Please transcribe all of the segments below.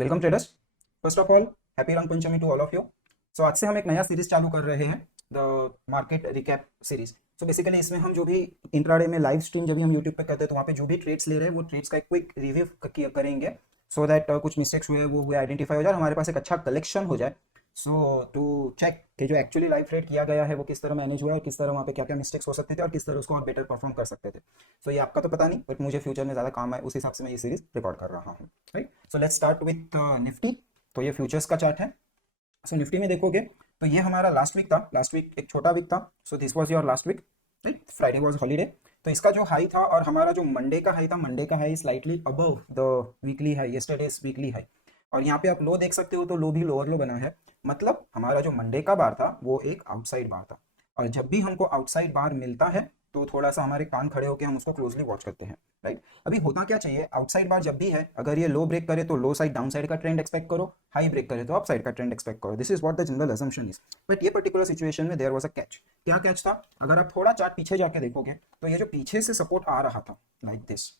Welcome traders. First of all happy रंग पंचमी to all of you. सो आज से हम एक नया सीरीज चालू कर रहे हैं, the market recap series. So basically इसमें हम जो भी इंट्राडे में लाइव स्ट्रीम जब भी हम यूट्यूब पे करते हैं तो वहाँ पे जो भी ट्रेड्स ले रहे हैं वो ट्रेड्स का एक क्विक रिव्यू करेंगे, सो दैट कुछ मिस्टेक्स हुए वो हुए आइडेंटिफाई हो जाए और हमारे पास एक अच्छा कलेक्शन हो जाए। सो टू चेक कि जो एक्चुअली लाइव ट्रेड किया गया है वो किस तरह मैनेज हुआ है और किस तरह वहाँ पे क्या क्या मिस्टेक्स हो सकते थे और किस तरह उसको और बेटर परफॉर्म कर सकते थे। सो ये आपका तो पता नहीं, बट मुझे फ्यूचर में ज़्यादा काम है, उस हिसाब से मैं ये सीरीज रिकॉर्ड कर रहा हूँ। Right, so let's start with Nifty. तो ये फ्यूचर्स का चार्ट है। सो निफ्टी में देखोगे तो ये हमारा लास्ट वीक था, लास्ट वीक एक छोटा वीक था। So this was your last week, right, Friday was holiday. तो इसका जो हाई था और हमारा जो मंडे का हाई था, मंडे का high slightly above the weekly high, yesterday's weekly high. और यहाँ पे आप लो देख सकते हो, तो लो भी लोअर लो बना है। मतलब हमारा जो मंडे का बार था वो एक आउटसाइड बार था। और जब भी हमको आउटसाइड बार मिलता है तो थोड़ा सा हमारे कान खड़े होकर हम उसको क्लोजली वॉच करते हैं। राइट, अभी होता क्या चाहिए, आउटसाइड बार जब भी है, अगर ये लो ब्रेक करे तो लो साइड डाउन साइड का ट्रेंड एक्सपेक्ट करो, हाई ब्रेक करे तो अप साइड का ट्रेंड एक्सपेक्ट करो। This is what the general assumption is. But ये पर्टिकुलर सिचुएशन में देयर वाज अ कैच। क्या कैच था? अगर आप थोड़ा चार्ट पीछे जाके देखोगे तो ये जो पीछे से सपोर्ट आ रहा था लाइक दिस,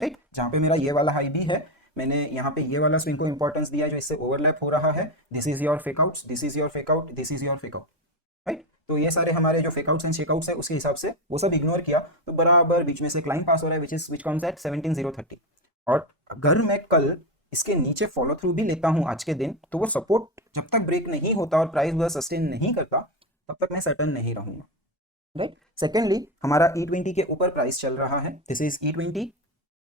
राइट, जहाँ पे मेरा ये वाला हाई भी है, मैंने यहाँ पे ये वाला स्विंग को इंपॉर्टेंस दिया जो इससे ओवरलैप हो रहा है। This is your fake outs, this is your fake out, this is your fake out. Right, तो ये सारे हमारे जो फेकआउट्स एंड शेकआउट्स है उसके हिसाब से वो सब इग्नोर किया, तो बराबर बीच में से क्लाइंब पास हो रहा है विच कम्स एट 17030। और अगर मैं कल इसके नीचे फॉलो थ्रू भी लेता हूं आज के दिन, तो वो सपोर्ट जब तक ब्रेक नहीं होता और प्राइस वह सस्टेन नहीं करता तब तक मैं सर्टन नहीं रहूंगा। राइट, सेकेंडली हमारा E20 के ऊपर प्राइस चल रहा है। दिस इज E20,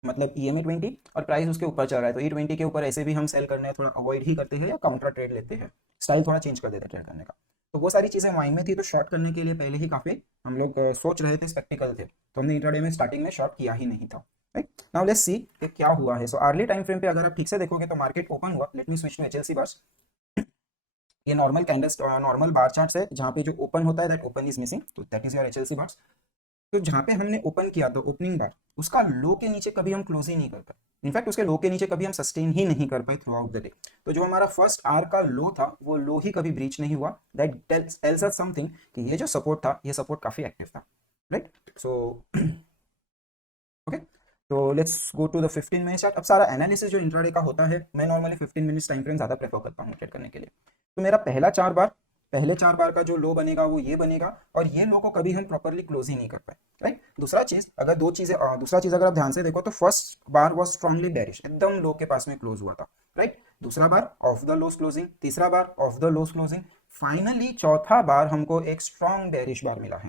मतलब EMA20, और प्राइस उसके ऊपर चल रहा है। तो E20 के ऊपर ऐसे भी हम सेल करने थोड़ा अवॉइड ही करते हैं या काउंटर ट्रेड लेते हैं, स्टाइल थोड़ा चेंज कर देते हैं ट्रेड करने का। तो वो सारी चीज़ें माइंड में थी, तो शॉर्ट करने के लिए पहले ही काफ़ी हम लोग सोच रहे थे, स्पेक्टिकल थे, तो हमने इंट्राडे में स्टार्टिंग में शॉर्ट किया ही नहीं था। राइट, नाउ लेट्स सी कि क्या हुआ है। सो अर्ली टाइम फ्रेम पे अगर आप ठीक से देखोगे तो मार्केट ओपन हुआ। Let me switch to HLC bars. ये normal candles, normal bar charts है जहाँ पे जो ओपन होता है दैट ओपन इज मिसिंग, तो that is your HLC bars. तो जहाँ पे हमने ओपन किया था ओपनिंग बार, उसका लो के नीचे कभी हम क्लोज ही नहीं कर पाए। इनफैक्ट उसके लो के नीचे कभी हम सस्टेन ही नहीं कर पाए थ्रू आउट द डे। तो जो हमारा फर्स्ट आर का लो था वो लो ही कभी ब्रीच नहीं हुआ। दैट टेल्स अस समथिंग कि ये जो सपोर्ट था ये सपोर्ट काफी एक्टिव था। राइट, सो ओके, तो let's go to the 15 minute chart. अब सारा एनालिसिस जो इंट्राडे का होता है, मैं नॉर्मली 15 मिनट्स टाइम फ्रेम ज्यादा प्रेफर करता हूँ ट्रेड करने के लिए। तो मेरा पहले चार बार का जो लो बनेगा वो ये बनेगा, और ये लो को कभी हम प्रॉपरली क्लोज ही नहीं कर पाए। राइट, दूसरा चीज अगर आप ध्यान से देखो तो first bar was strongly bearish, एकदम लो के पास में क्लोज हुआ था। राइट, दूसरा bar of the lows closing, तीसरा bar of the lows closing, finally चौथा बार हमको एक स्ट्रॉन्ग बेरिश बार मिला है।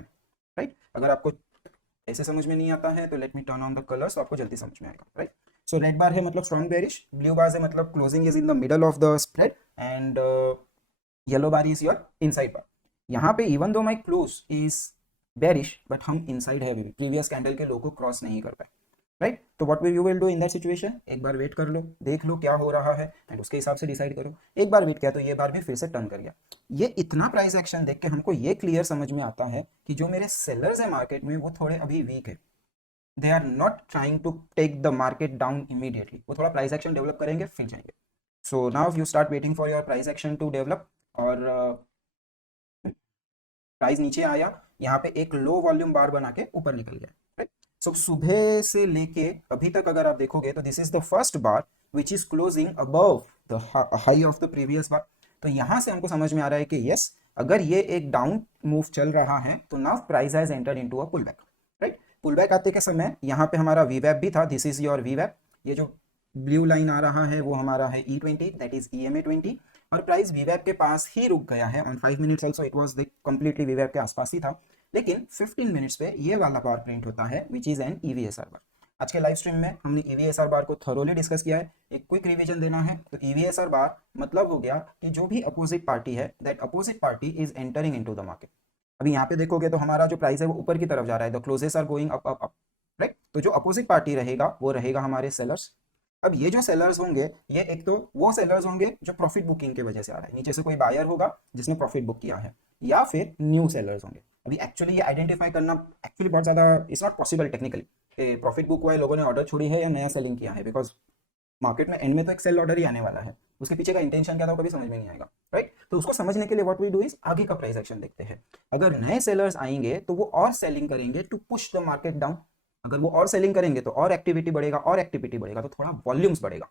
राइट, अगर आपको ऐसे समझ में नहीं आता है तो let me turn on the colours, तो आपको जल्दी समझ में आएगा। राइट, सो रेड बार है मतलब स्ट्रॉन्ग बेरिश, ब्लू बार है मतलब closing is in the middle of the spread, and yellow bar is your inside bar. यहाँ पे even though my close is bearish, but हम इनसाइड है, अभी प्रीवियस कैंडल के लो को क्रॉस नहीं कर पाए। राइट, तो what will you will do in that situation, एक बार वेट कर लो, देख लो क्या हो रहा है एंड उसके हिसाब से डिसाइड करो। एक बार वेट किया तो ये बार भी फिर से टर्न कर गया। ये इतना प्राइस एक्शन देख के हमको ये क्लियर समझ में आता है कि जो मेरे सेलर्स है मार्केट में वो थोड़े अभी वीक है। They are not trying to take the market down immediately, वो थोड़ा प्राइस एक्शन डेवलप करेंगे फिर जाएंगे। So now you start waiting for your price action to develop. और प्राइस नीचे आया, यहाँ पे एक लो वॉल्यूम बार बना के ऊपर निकल गया। राइट, सो सुबह से लेके अभी तक अगर आप देखोगे तो this is the first bar which is closing above the high of the previous bar. तो यहाँ से हमको समझ में आ रहा है कि यस, अगर ये एक डाउन मूव चल रहा है तो now price has entered into a pull back. Right, pull back आते के समय यहाँ पे हमारा वीवैप भी था, दिस इज योर वीवैप। ये जो ब्लू लाइन आ रहा है वो हमारा है E20, दैट इज EMA20। और प्राइस वीवैप के पास ही रुक गया है। On 5 minutes also it was completely वीवैप के आसपास ही था, लेकिन 15 मिनट्स पे ये वाला बार प्रिंट होता है विच इज एन EVSR बार। आज के लाइव स्ट्रीम में हमने EVSR बार को थरोली डिस्कस किया है। एक क्विक रिवीजन देना है तो EVSR बार मतलब हो गया कि जो भी अपोजिट पार्टी है that opposite party is entering into the market. अभी यहाँ पे देखोगे तो हमारा जो प्राइस है वो ऊपर की तरफ जा रहा है, the closes are going up up up. Right, तो जो अपोजिट पार्टी रहेगा वो रहेगा हमारे सेलर्स। अब ये जो सेलर्स होंगे, ये एक तो वो सेलर्स होंगे जो प्रॉफिट बुकिंग की वजह से आ रहा है, नीचे से कोई बायर होगा जिसने प्रॉफिट बुक किया है, या फिर न्यू सेलर्स होंगे। अभी एक्चुअली ये आइडेंटिफाई करना एक्चुअली बहुत ज़्यादा it's not possible technically, profit book हुआ है, लोगों ने ऑर्डर छोड़ी है या नया सेलिंग किया है, बिकॉज मार्केट में एंड में तो एक सेल ऑर्डर ही आने वाला है, उसके पीछे का इंटेंशन क्या था कभी समझ में नहीं आएगा। राइट, तो उसको समझने के लिए व्हाट वी डू इज आगे का प्राइस एक्शन देखते हैं। अगर नए सेलर्स आएंगे तो वो और सेलिंग करेंगे to push the market down. अगर वो और सेलिंग करेंगे तो और एक्टिविटी बढ़ेगा, और एक्टिविटी बढ़ेगा तो थोड़ा वॉल्यूम्स बढ़ेगा।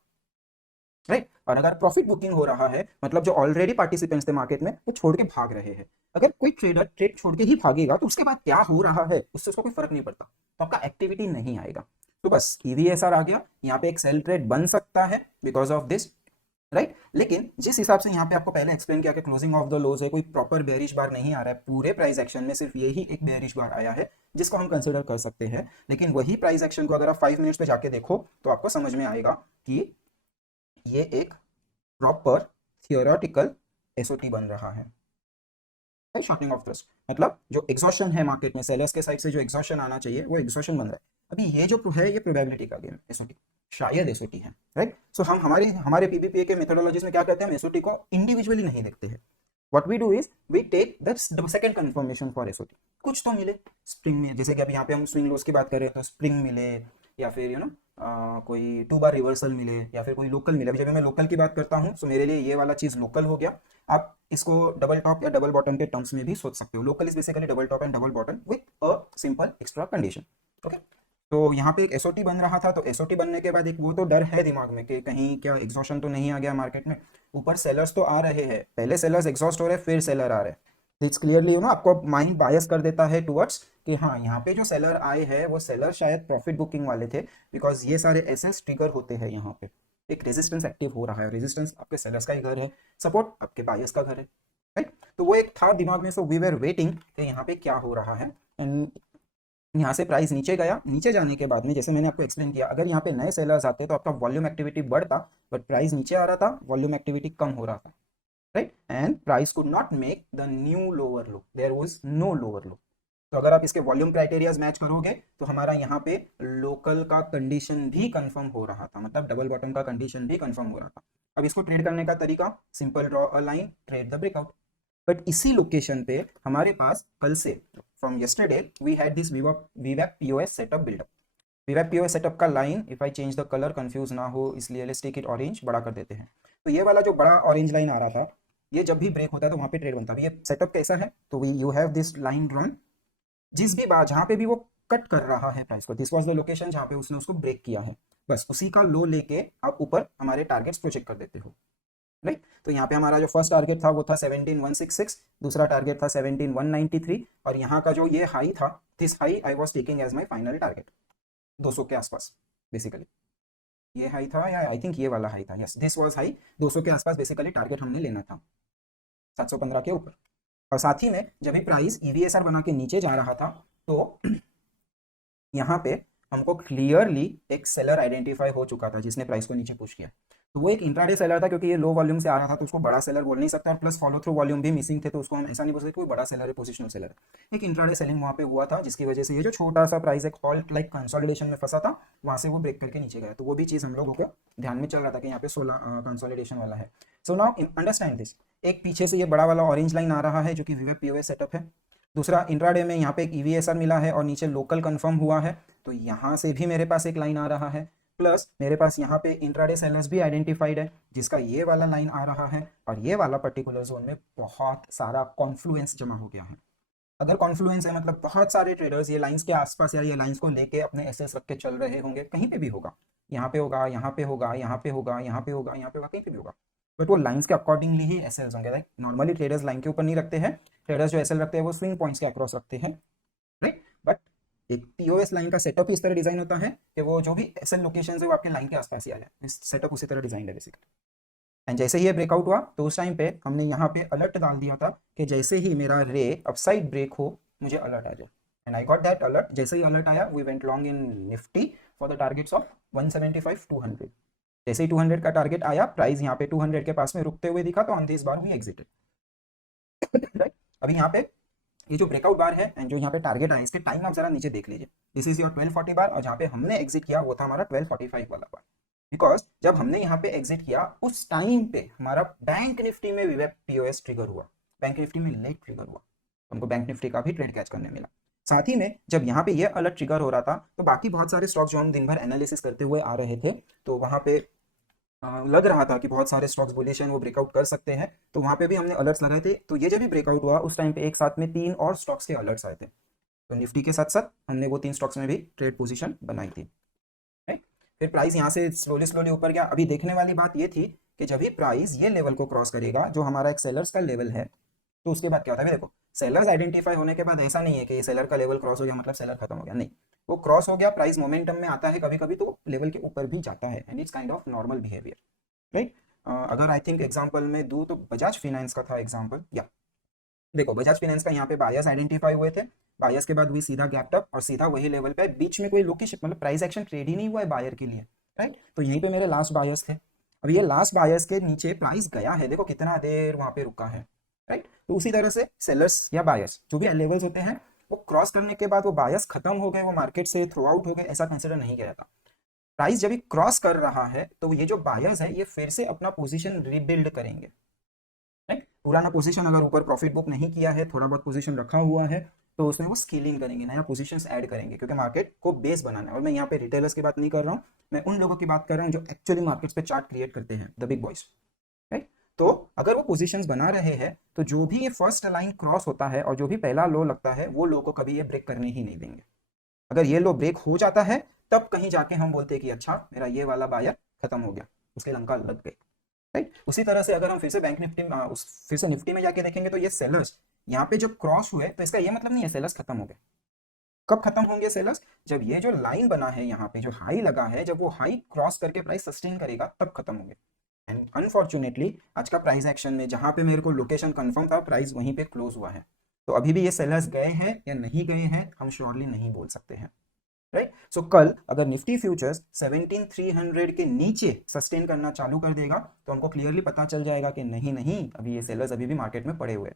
राइट। और अगर प्रॉफिट बुकिंग हो रहा है मतलब जो ऑलरेडी पार्टिसिपेंट्स थे मार्केट में वो छोड़ के भाग रहे हैं। अगर कोई ट्रेडर ट्रेड छोड़ के ही भागेगा तो उसके बाद क्या हो रहा है उससे उसको कोई फर्क नहीं पड़ता, तो आपका एक्टिविटी नहीं आएगा। तो बस ईवीएसआर आ गया, यहाँ पे एक सेल ट्रेड बन सकता है बिकॉज ऑफ दिस, राइट। लेकिन जिस हिसाब से यहाँ पे आपको पहले एक्सप्लेन किया कि क्लोजिंग ऑफ द लोज है, कोई प्रॉपर बेयरिश बार नहीं आ रहा है, पूरे प्राइस एक्शन में सिर्फ यही एक बेयरिश बार आया है जिसको हम कंसिडर कर सकते हैं। लेकिन वही प्राइस एक्शन को अगर आप 5 मिनट्स पे जाके देखो तो आपको समझ में आएगा कि ये एक प्रॉपर थियोरेटिकल एसओटी बन रहा है, शॉर्टनिंग ऑफ थ्रस्ट। मतलब जो एग्जॉशन है मार्केट में सेलर्स के साइड से जो एग्जॉशन आना चाहिए वो एग्जॉशन बन रहा है। अभी ये जो है ये प्रोबेबिलिटी का गेम, एसओटी शायद एसओटी है, राइट। सो हम हमारे हमारे पीबीपीए के मेथोडोलॉजीज में क्या करते हैं, हम एसओटी को इंडिविजुअली नहीं देखते हैं। What we do is we take the second confirmation for SOT. कुछ तो मिले स्प्रिंग में, जैसे कि अभी यहाँ पे हम स्विंग लोज की बात कर रहे हैं तो स्प्रिंग मिले, या फिर कोई 2 बार रिवर्सल मिले, या फिर कोई लोकल मिले। अभी जब मैं लोकल की बात करता हूँ तो मेरे लिए ये वाला चीज लोकल हो गया। आप इसको डबल टॉप या डबल बॉटम के टर्म्स में भी सोच सकते हो। Local is basically double top and double bottom with a simple extra condition, okay. तो यहाँ पे एक एसओटी बन रहा था, तो एसओटी बनने के बाद एक वो तो डर है दिमाग में कि कहीं क्या एग्जॉशन तो नहीं आ गया मार्केट में। ऊपर सेलर्स तो आ रहे हैं, पहले सेलर्स एग्जॉस्ट हो रहे फिर सेलर आ रहे हैं। इट्स क्लियरली आपको माइंड बायस कर देता है टुवर्ड्स कि हाँ यहाँ पे जो सेलर आए हैं वो सेलर शायद प्रॉफिट बुकिंग वाले थे, बिकॉज ये सारे एसेस ट्रिगर होते हैं। यहाँ पे एक रेजिस्टेंस एक्टिव हो रहा है, रेजिस्टेंस आपके सेलर्स का ही घर है, सपोर्ट आपके बायस का घर है, राइट। तो वो एक था दिमाग में। सो वी वर वेटिंग कि यहाँ पे क्या हो रहा है। एंड यहाँ से प्राइस नीचे गया, नीचे जाने के बाद में जैसे मैंने आपको एक्सप्लेन किया, अगर यहाँ पे नए सेलर्स आते तो आपका वॉल्यूम एक्टिविटी बढ़ता, बट प्राइस नीचे आ रहा था, वॉल्यूम एक्टिविटी कम हो रहा था, right. And price could not make the new lower low, there was no lower low. तो अगर आप इसके वॉल्यूम क्राइटेरियाज मैच करोगे तो हमारा यहाँ पे लोकल का कंडीशन भी कंफर्म हो रहा था, मतलब डबल बॉटम का कंडीशन भी कंफर्म हो रहा था। अब इसको ट्रेड करने का तरीका simple, draw a line, trade the breakout. But इसी लोकेशन पे हमारे पास कल से from yesterday we had this VWAP POS setup build up। VWAP POS setup का line, if I change the colour confuse ना हो इसलिए लेट्स टेक इट ऑरेंज, बड़ा कर देते हैं। तो ये वाला जो बड़ा ऑरेंज लाइन आ रहा था, ये जब भी ब्रेक होता है तो वहां पे ट्रेड बनता है। ये सेटअप कैसा है, तो we you have this line drawn, जिस भी बार जहां पे भी वो कट कर रहा है प्राइस को, दिस वाज द लोकेशन जहां पे उसने उसको ब्रेक किया है, बस उसी का लो लेके आप ऊपर हमारे टारगेट्स प्रोजेक्ट कर देते हो, राइट। तो यहाँ पे हमारा जो फर्स्ट टारगेट था वो था 17166, दूसरा टारगेट था 17193, और यहाँ का जो ये हाई था, this high I was taking as my final target 200 के आसपास। बेसिकली ये हाई था, या आई थिंक ये वाला हाई था, यस दिस वाज हाई, 200 के आसपास बेसिकली टारगेट हमने लेना था, 715 के ऊपर। और साथ ही में जब भी प्राइस ईवीएसआर बना के नीचे जा रहा था तो यहाँ पे हमको क्लियरली एक सेलर आइडेंटिफाई हो चुका था जिसने प्राइस को नीचे पुश किया। तो वो एक इंट्राडे सेलर था, क्योंकि ये लो वॉल्यूम से आ रहा था तो उसको बड़ा सेलर बोल नहीं सकता, प्लस फॉलो थ्रू वॉल्यूम भी मिसिंग थे तो उसको हम ऐसा नहीं बोल सकते कोई बड़ा सेलर है, पोजिशनल सेलर है। एक इंट्राडे सेलिंग वहाँ पे हुआ था जिसकी वजह से ये जो छोटा सा प्राइस एक हॉल्ट लाइक कंसोलिडेशन में फंसा था, वहाँ से वो ब्रेक करके नीचे गया। तो वो भी चीज़ हम लोगों को ध्यान में चल रहा था कि यहाँ पे 16 कंसोलिडेशन वाला है। सो नाउ अंडरस्टैंड दिस, एक पीछे से ये बड़ा वाला ऑरेंज लाइन आ रहा है जो कि VWAP POS सेटअप है। दूसरा इंट्राडे में यहाँ पे एक EVSR मिला है और नीचे लोकल कंफर्म हुआ है, तो यहाँ से भी मेरे पास एक लाइन आ रहा है, प्लस मेरे पास यहाँ पे इंट्राडे सेलर्स भी आइडेंटिफाइड है जिसका ये वाला लाइन आ रहा है, और ये वाला पर्टिकुलर जोन में बहुत सारा कॉन्फ्लुएंस जमा हो गया है। अगर कॉन्फ्लुएंस है मतलब बहुत सारे ट्रेडर्स ये लाइंस के आसपास या ये लाइंस को लेके अपने एसेस रख के चल रहे होंगे, कहीं पे भी होगा, यहाँ पे होगा, यहाँ पे होगा, यहाँ पे होगा, यहाँ पे होगा, यहाँ पे होगा, कहीं पे भी होगा, बट वो लाइंस के अकॉर्डिंगली ही एसएल्स होंगे। लाइक नॉर्मली ट्रेडर्स लाइन के ऊपर नहीं रखते हैं, ट्रेडर्स जो एसएल रखते हैं वो स्विंग पॉइंट्स के अक्रॉस रखते हैं, राइट। बट एक पीओएस लाइन का सेटअप इस तरह डिजाइन होता है कि वो जो भी एसएल लोकेशन है वो आपके लाइन के आसपास ही आ जाए, इस सेटअप उसी तरह डिजाइन है बेसिकली। एंड जैसे ही ये ब्रेकआउट हुआ तो उस टाइम पे हमने यहाँ पे अलर्ट डाल दिया था कि जैसे ही मेरा रे अपसाइड ब्रेक हो मुझे अलर्ट आ जाए, and I got that alert. जैसे ही अलर्ट आया we went long in Nifty for the targets of 175 200। जैसे ही 200 का टारगेट आया, प्राइस यहाँ पे 200 के पास में रुकते हुए दिखा, तो on this bar we exited, right. अभी यहाँ पे ये जो ब्रेकआउट बार है एंड जो यहाँ पे टारगेट आया, इसके टाइम आप जरा नीचे देख लीजिए, दिस इज योर 1240 बार, और जहाँ पे हमने एग्जिट किया वो था हमारा 1245 वाला बार। बिकॉज जब हमने यहाँ पे एग्जिट किया उस टाइम पे हमारा बैंक निफ्टी में VWAP POS ट्रिगर हुआ, बैंक निफ्टी में लेट ट्रिगर हुआ, हमको बैंक निफ्टी का भी ट्रेड कैच करने मिला। साथ ही में जब यहाँ पे ये अलर्ट ट्रिगर हो रहा था तो बाकी बहुत सारे स्टॉक्स जो हम दिन भर एनालिसिस करते हुए आ रहे थे, तो वहाँ पे लग रहा था कि बहुत सारे स्टॉक्स बुलिश हैं, वो ब्रेकआउट कर सकते हैं, तो वहाँ पे भी हमने अलर्ट्स लगाए थे। तो ये जब भी ब्रेकआउट हुआ उस टाइम पे एक साथ में 3 और स्टॉक्स के अलर्ट्स आए थे, तो निफ्टी के साथ साथ हमने वो 3 स्टॉक्स में भी ट्रेड पोजीशन बनाई थी, राइट। फिर प्राइस यहाँ से स्लोली स्लोली ऊपर गया। अभी देखने वाली बात ये थी कि जब भी प्राइस ये लेवल को क्रॉस करेगा जो हमारा एक सेलर्स का लेवल है, तो उसके बाद क्या होता है, देखो सेलर्स आइडेंटिफाई होने के बाद ऐसा नहीं है कि ये सेलर का लेवल क्रॉस हो गया मतलब सेलर खत्म हो गया, नहीं, वो क्रॉस हो गया, प्राइस मोमेंटम में आता है कभी कभी तो लेवल के ऊपर भी जाता है, and it's kind of normal behaviour, right. अगर आई थिंक एग्जांपल में दूं तो बजाज फाइनेंस का था एग्जांपल, या देखो बजाज फाइनेंस का यहाँ पे बायर्स आइडेंटिफाई हुए थे, बायर्स के बाद हुई सीधा गैप अप और सीधा वही लेवल पे, बीच में कोई लोकेशन मतलब प्राइस एक्शन ट्रेड ही नहीं हुआ है बायर के लिए, राइट। तो यहीं पे मेरे लास्ट बायर्स थे। अब ये लास्ट बायर्स के नीचे प्राइस गया है, देखो कितना देर वहां पे रुका है, राइट। तो उसी तरह से सेलर्स या बायर्स जो भी लेवल्स होते हैं वो क्रॉस करने के बाद वो बायर्स खत्म हो गए, वो मार्केट से थ्रू आउट हो गए, ऐसा कंसिडर नहीं किया जाता। प्राइस जब भी क्रॉस कर रहा है तो ये जो बायर्स है ये फिर से अपना पोजीशन रिबिल्ड करेंगे, राइट। पुराना पोजीशन अगर ऊपर प्रॉफिट बुक नहीं किया है, थोड़ा बहुत पोजीशन रखा हुआ है, तो उसमें वो स्केलिंग करेंगे, नया पोजीशंस ऐड करेंगे, क्योंकि मार्केट को बेस बनाना है। और मैं यहाँ पे रिटेलर्स की बात नहीं कर रहा हूँ, मैं उन लोगों की बात कर रहा हूँ जो एक्चुअली मार्केट्स पे चार्ट क्रिएट करते हैं, द बिग बॉयज, राइट। तो अगर वो पोजीशंस बना रहे हैं तो जो भी ये फर्स्ट लाइन क्रॉस होता है और जो भी पहला लो लगता है वो लो को कभी ये ब्रेक करने ही नहीं देंगे। अगर ये लो ब्रेक हो जाता है तब कहीं जाके हम बोलते हैं कि अच्छा मेरा ये वाला बायर खत्म हो गया, उसके लंका लग गई, राइट। उसी तरह से अगर हम फिर से बैंक निफ्टी फिर से निफ्टी में जाके देखेंगे तो ये सेलर्स यहाँ पे जो क्रॉस हुए, तो इसका ये मतलब नहीं है सेलर्स खत्म हो गए। कब खत्म होंगे सेलर्स, जब ये जो लाइन बना है यहाँ पे जो हाई लगा है, जब वो हाई क्रॉस करके प्राइस सस्टेन करेगा तब खत्म होंगे। एंड अनफॉर्चुनेटली आज का प्राइस एक्शन में जहां पे मेरे को लोकेशन कंफर्म था प्राइस वहीं पे क्लोज हुआ है, तो अभी भी ये सेलर्स गए हैं या नहीं गए हैं हम श्योरली नहीं बोल सकते हैं, राइट। सो कल अगर निफ्टी फ्यूचर्स 17300 के नीचे सस्टेन करना चालू कर देगा तो हमको क्लियरली पता चल जाएगा कि नहीं नहीं अभी ये सेलर्स अभी भी मार्केट में पड़े हुए हैं,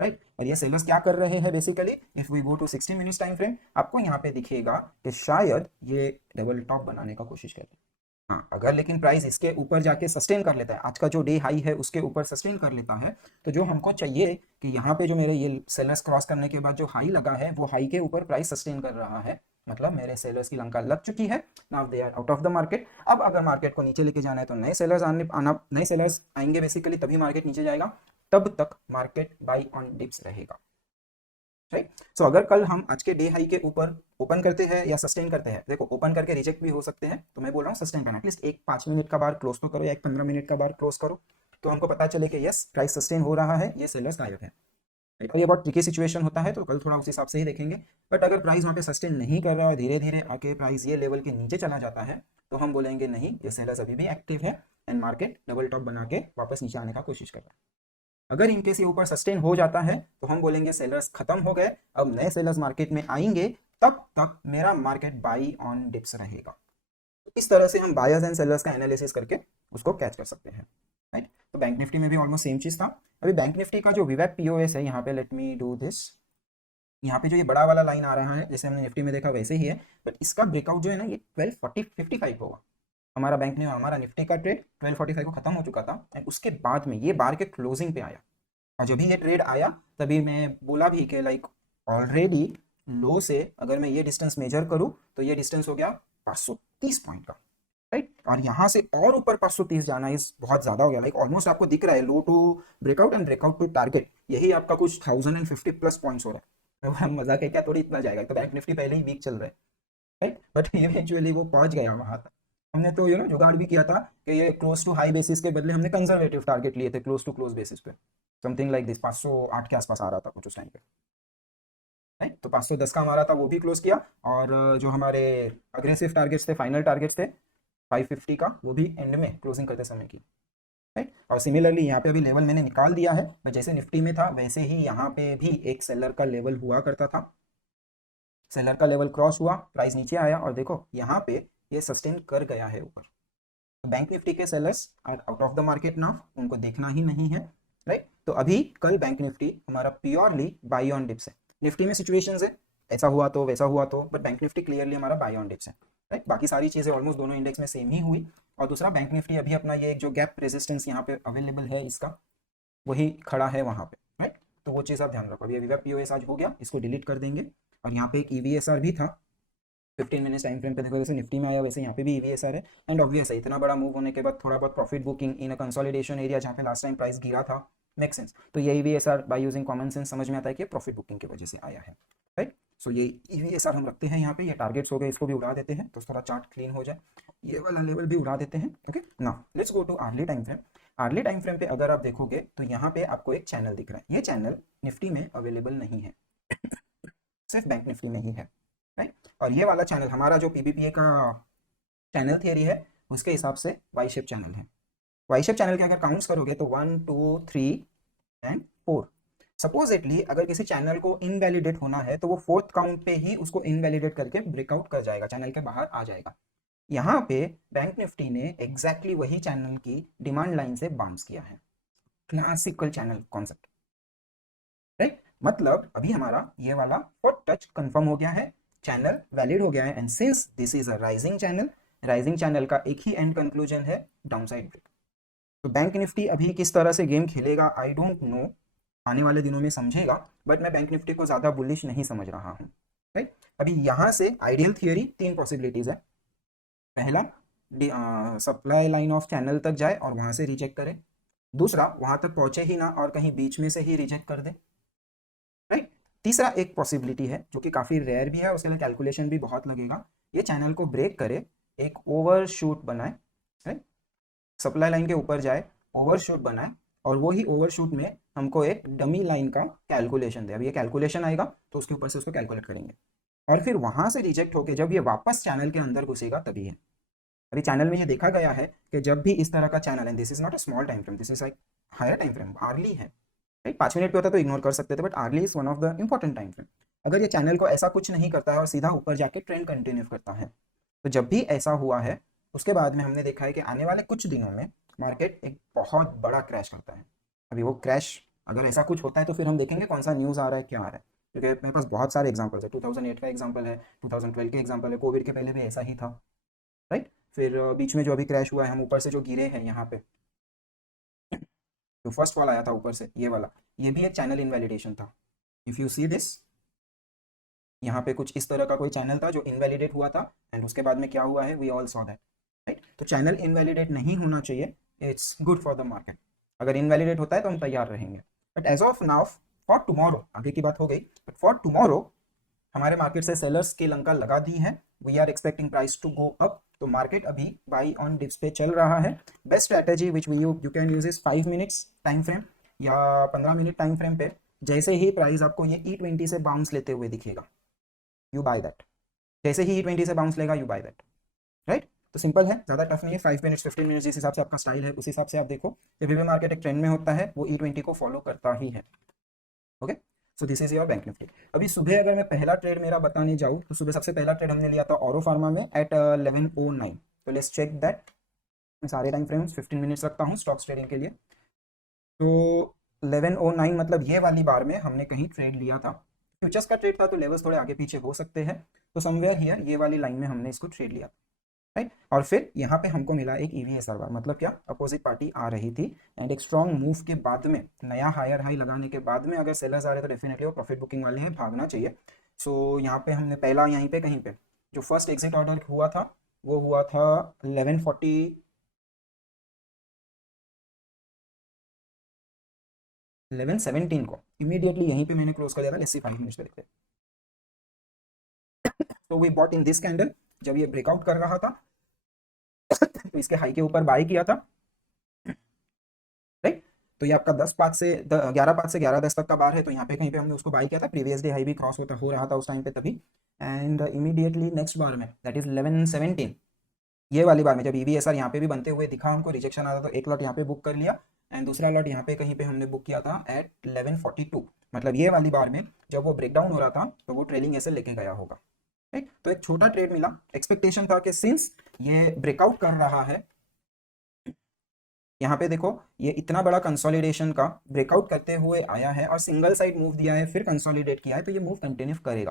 राइट। और ये सेलर्स क्या कर रहे हैं basically, if we go to 60 minutes time frame आपको यहाँ पे दिखेगा कि शायद ये डबल टॉप बनाने का कोशिश करते हैं। हाँ, अगर लेकिन प्राइस इसके ऊपर जाके सस्टेन कर लेता है, आज का जो डे हाई है उसके ऊपर सस्टेन कर लेता है, तो जो हमको चाहिए कि यहाँ पे जो मेरे ये सेलर्स क्रॉस करने के बाद जो हाई लगा है वो हाई के ऊपर प्राइस सस्टेन कर रहा है, मतलब मेरे सेलर्स की लंका लग चुकी है, now they are out of the market. अब अगर मार्केट को नीचे लेके जाना है तो नए सेलर्स नए सेलर्स आएंगे बेसिकली, तभी मार्केट नीचे जाएगा, तब तक मार्केट बाई ऑन डिप्स रहेगा, राइट। सो अगर कल हम आज के डे हाई के ऊपर ओपन करते हैं या सस्टेन करते हैं, देखो ओपन करके रिजेक्ट भी हो सकते हैं, तो मैं बोल रहा हूँ सस्टेन करना, एटलीस्ट एक 5 मिनट का बार क्लोज तो करो या एक 15 मिनट का बार क्लोज करो, तो हमको पता चले कि यस प्राइस सस्टेन हो रहा है, ये सेलर्स गायब है, राइट। और ये बहुत ट्रिकी सिचुएशन होता है तो कल थोड़ा उस हिसाब से ही देखेंगे। बट अगर प्राइस वहाँ पे सस्टेन नहीं कर रहा है, धीरे धीरे आके प्राइस ये लेवल के नीचे चला जाता है, तो हम बोलेंगे नहीं ये सेलर्स अभी भी एक्टिव है एंड मार्केट डबल टॉप बना के वापस नीचे आने का कोशिश कर रहा है। अगर इनकेस ये ऊपर सस्टेन हो जाता है तो हम बोलेंगे सेलर्स खत्म हो गए, अब नए सेलर्स मार्केट में आएंगे, तब तक मेरा मार्केट बाई ऑन डिप्स रहेगा। तो इस तरह से हम बायर्स एंड सेलर्स का एनालिसिस करके उसको कैच कर सकते हैं, राइट। तो बैंक निफ्टी में भी ऑलमोस्ट सेम चीज था। अभी बैंक निफ्टी का जो विवेक पीओएस है यहाँ पे, लेट मी डू दिस, यहाँ पे जो ये बड़ा वाला लाइन आ रहा है जैसे हमने निफ्टी में देखा वैसे ही है, बट इसका ब्रेकआउट जो है ना ये 1240-55 होगा। हमारा बैंक ने हमारा निफ्टी का ट्रेड 1245 को खत्म हो चुका था एंड उसके बाद में ये बार के क्लोजिंग पे आया, और जब भी ये ट्रेड आया तभी मैं बोला भी कि लाइक ऑलरेडी लो से अगर मैं ये डिस्टेंस मेजर करूं तो ये डिस्टेंस हो गया 530 पॉइंट का, राइट। और यहाँ से और ऊपर 530 जाना इस बहुत ज्यादा हो गया, लाइक ऑलमोस्ट आपको दिख रहा है low to breakout and breakout to target, यही आपका कुछ 1050 प्लस पॉइंट्स हो रहा है। मजाक है क्या, थोड़ी इतना जाएगा, तो बैंक निफ्टी पहले ही वीक चल रहा है, राइट, बट इवेंचुअली वो पहुंच गया वहां तक। हमने तो जुगाड़ भी किया था कि ये क्लोज टू हाई बेसिस के बदले हमने कंजर्वेटिव टारगेट लिए थे क्लोज टू क्लोज बेसिस पे, समथिंग लाइक दिस 508 के आसपास आ रहा था कुछ उस टाइम पे, राइट। तो 510 का हमारा था वो भी क्लोज किया, और जो हमारे अग्रेसिव टारगेट्स थे, फाइनल टारगेट्स थे 550 का, वो भी एंड में क्लोजिंग करते समय की, राइट। और सिमिलरली यहाँ पे अभी लेवल मैंने निकाल दिया है, बट जैसे निफ्टी में था वैसे ही यहाँ पे भी एक सेलर का लेवल हुआ करता था, सेलर का लेवल क्रॉस हुआ, प्राइस नीचे आया और देखो यहाँ पे ये सस्टेन कर गया है ऊपर। बैंक निफ्टी के sellers are out of the market now, उनको देखना ही नहीं है, राइट। तो अभी कल बैंक निफ्टी हमारा प्योरली बाई ऑन डिप्स है। निफ्टी में सिचुएशंस है ऐसा हुआ तो वैसा हुआ तो, बट बैंक निफ्टी क्लियरली हमारा बाई ऑन डिप्स है, राइट। बाकी सारी चीजें ऑलमोस्ट दोनों इंडेक्स में सेम ही हुई। और दूसरा बैंक निफ्टी अभी अपना ये जो गैप रेजिस्टेंस यहाँ पे अवेलेबल है इसका वही खड़ा है वहां पे, राइट। तो वो चीज आप ध्यान रखो। अभी विवेक पीओएस आज हो गया, इसको डिलीट कर देंगे। और यहाँ पे एक ईवीएसआर भी था 15 मिनट्स टाइम फ्रेम पे, देखो जैसे निफ्टी में आया वैसे यहाँ पे भी ईवीएसआर है। एंड ऑब्वियस है इतना बड़ा मूव होने के बाद थोड़ा बहुत प्रॉफिट बुकिंग इन अ कंसोलिडेशन एरिया जहाँ पे लास्ट टाइम प्राइस गिरा था, मेक सेंस। तो ये ईवीएसआर बाय यूजिंग कॉमन सेंस समझ में आता है कि प्रॉफिट बुकिंग की वजह से आया है, राइट। सो ये EVSR हम रखते हैं यहाँ पे, ये टारगेट्स हो गए, इसको भी उड़ा देते हैं तो थोड़ा चार्ट क्लीन हो जाए, ये वाला लेवल भी उड़ा देते हैं। Okay, now let's go to hourly time frame. Hourly time frame पे अगर आप देखोगे तो यहाँ पे आपको एक चैनल दिख रहा है, ये चैनल निफ्टी में अवेलेबल नहीं है, सिर्फ बैंक निफ्टी में ही है, राइट। और ये वाला चैनल हमारा जो PBPA का चैनल थियरी है उसके हिसाब से वाई शेप चैनल है। वाई शेप चैनल के अगर काउंट्स करोगे तो 1 2 3 एंड 4। सपोजिटली अगर किसी चैनल को इनवैलिडेट होना है तो वो फोर्थ काउंट पे ही उसको इनवैलिडेट करके ब्रेकआउट कर जाएगा, चैनल के बाहर आ जाएगा। यहाँ पे बैंक निफ्टी ने एग्जैक्टली वही चैनल की डिमांड लाइन से बाउंस किया है, क्लासिकल चैनल कॉन्सेप्ट, राइट। मतलब अभी हमारा ये वाला फुट टच कंफर्म हो गया है, चैनल वैलिड हो गया है, and since this is a rising channel, rising channel का एक ही एंड कंक्लूजन है, डाउनसाइड ब्रेक। तो बैंक निफ्टी अभी किस तरह से गेम खेलेगा आई डोंट नो, आने वाले दिनों में समझेगा, बट मैं बैंक निफ्टी को ज़्यादा बुलिश नहीं समझ रहा हूँ, राइट। अभी यहाँ से आइडियल थियोरी 3 पॉसिबिलिटीज़ है। पहला, सप्लाई लाइन ऑफ चैनल तक जाए और वहाँ से रिजेक्ट करे। दूसरा, वहाँ तक पहुँचे ही ना और कहीं बीच में से ही रिजेक्ट कर दे, राइट। तीसरा एक पॉसिबिलिटी है जो कि काफ़ी रेयर भी है, उसके लिए कैलकुलेशन भी बहुत लगेगा, ये चैनल को ब्रेक करे, एक ओवरशूट बनाए, राइट, सप्लाई लाइन के ऊपर जाए, ओवरशूट बनाए, और वो ही ओवरशूट में हमको एक डमी लाइन का कैलकुलेशन दे। अब ये कैलकुलेशन आएगा तो उसके ऊपर से उसको कैलकुलेट करेंगे, और फिर वहाँ से रिजेक्ट होके जब ये वापस चैनल के अंदर घुसेगा तभी है। अभी चैनल में ये देखा गया है कि जब भी इस तरह का चैनल है, this is not a small time frame, this is like higher time frame, hourly है, राइट। 5 मिनट पे होता तो इग्नोर कर सकते थे, but hourly is one of the important time frame. अगर ये चैनल को ऐसा कुछ नहीं करता है और सीधा ऊपर जाके ट्रेंड कंटिन्यू करता है, तो जब भी ऐसा हुआ है उसके बाद में हमने देखा है कि आने वाले कुछ दिनों में मार्केट एक बहुत बड़ा क्रैश करता है। अभी वो क्रैश अगर ऐसा कुछ होता है तो फिर हम देखेंगे कौन सा न्यूज़ आ रहा है, क्या आ रहा है, क्योंकि मेरे पास बहुत सारे एग्जांपल्स है, 2008 का एग्जांपल है, 2012 के एग्जांपल है, कोविड के पहले भी ऐसा ही था, राइट। फिर बीच में जो अभी क्रैश हुआ है, हम ऊपर से जो गिरे हैं यहाँ पे, जो फर्स्ट वाला आया था ऊपर से, ये वाला, ये भी एक चैनल इनवैलिडेशन था। इफ़ यू सी दिस, यहाँ पे कुछ इस तरह का कोई चैनल था जो इनवैलिडेट हुआ था, एंड उसके बाद में क्या हुआ है, we all saw that, right. तो चैनल इनवैलिडेट नहीं होना चाहिए, it's good for the market. अगर इनवैलिडेट होता है तो हम तैयार रहेंगे, but as of now for tomorrow, आगे की बात हो गई, बट फॉर टुमारो हमारे मार्केट से सेलर्स की लंका लगा दी है, we are expecting price to go up, तो मार्केट अभी बाई ऑन डिप्स पे चल रहा है। Best strategy which you can use is 5 minutes time frame या 15 मिनट टाइम फ्रेम पे, जैसे ही प्राइस आपको ये E20 से बाउंस लेते हुए दिखेगा, यू बाय दैट, जैसे ही E20 से बाउंस लेगा यू बाय दैट, राइट। तो सिंपल है, ज़्यादा टफ नहीं है, 5 मिनट्स 15 मिनट्स जिस हिसाब से आपका स्टाइल है उस हिसाब से आप देखो, जब भी मार्केट एक ट्रेंड में होता है वो E20 को फॉलो करता ही है। Okay, so this is your bank Nifty. अभी सुबह अगर मैं पहला ट्रेड मेरा बताने जाऊँ तो सुबह सबसे पहला ट्रेड हमने लिया था ऑरो फार्मा में एट 11:09, तो लेट्स चेक दैट। मैं सारे टाइम फ्रेम्स 15 मिनट्स रखता हूँ स्टॉक्स ट्रेडिंग के लिए। तो 11:09 मतलब ये वाली बार में हमने कहीं ट्रेड लिया था, फ्यूचर्स का ट्रेड था तो लेवल्स थोड़े आगे पीछे हो सकते हैं, तो समवेयर हियर ये वाली लाइन में हमने इसको ट्रेड लिया, राइट। और फिर यहाँ पे हमको मिला एक EVSR बार, मतलब क्या, अपोजिट पार्टी आ रही थी, एंड एक स्ट्रॉन्ग मूव के बाद में, नया हायर हाई लगाने के बाद में अगर सेलर्स आ रहे तो डेफिनेटली वो प्रॉफिट बुकिंग वाले हैं, भागना चाहिए। सो यहाँ पे हमने पहला यहीं पे कहीं पे जो फर्स्ट एग्जिट ऑर्डर हुआ था वो हुआ था 11:17 को, इमीडिएटली यहीं पे मैंने क्लोज कर दिया था। लेट्स सी 5 मिनट्स पे देखते हैं। तो we bought in this candle जब ये ब्रेकआउट कर रहा था तो इसके हाई के ऊपर बाय किया था, राइट। तो ये आपका 10:05 से 11:05 से 11:10 तक का बार है, तो यहाँ पे कहीं पे हमने उसको बाय किया था, प्रीवियस डे हाई भी क्रॉस होता हो रहा था उस टाइम पे तभी, एंड इमीडिएटली नेक्स्ट बार में दैट इज 11:17, ये वाली बार में जब EVSR यहाँ पे भी बनते हुए दिखा हमको, रिजेक्शन आ रहा था, तो एक लॉट यहाँ पे बुक कर लिया, एंड दूसरा लॉट यहाँ पे कहीं पे हमने बुक किया था एट 11:42, मतलब ये वाली बार में जब वो ब्रेकडाउन हो रहा था तो वो ट्रेलिंग ऐसे लेके गया होगा, राइट। तो एक छोटा ट्रेड मिला, एक्सपेक्टेशन था कि सिंस ये ब्रेकआउट कर रहा है, यहाँ पे देखो ये इतना बड़ा कंसोलिडेशन का ब्रेकआउट करते हुए आया है और सिंगल साइड मूव दिया है, फिर कंसोलिडेट किया है, तो ये मूव कंटिन्यू करेगा,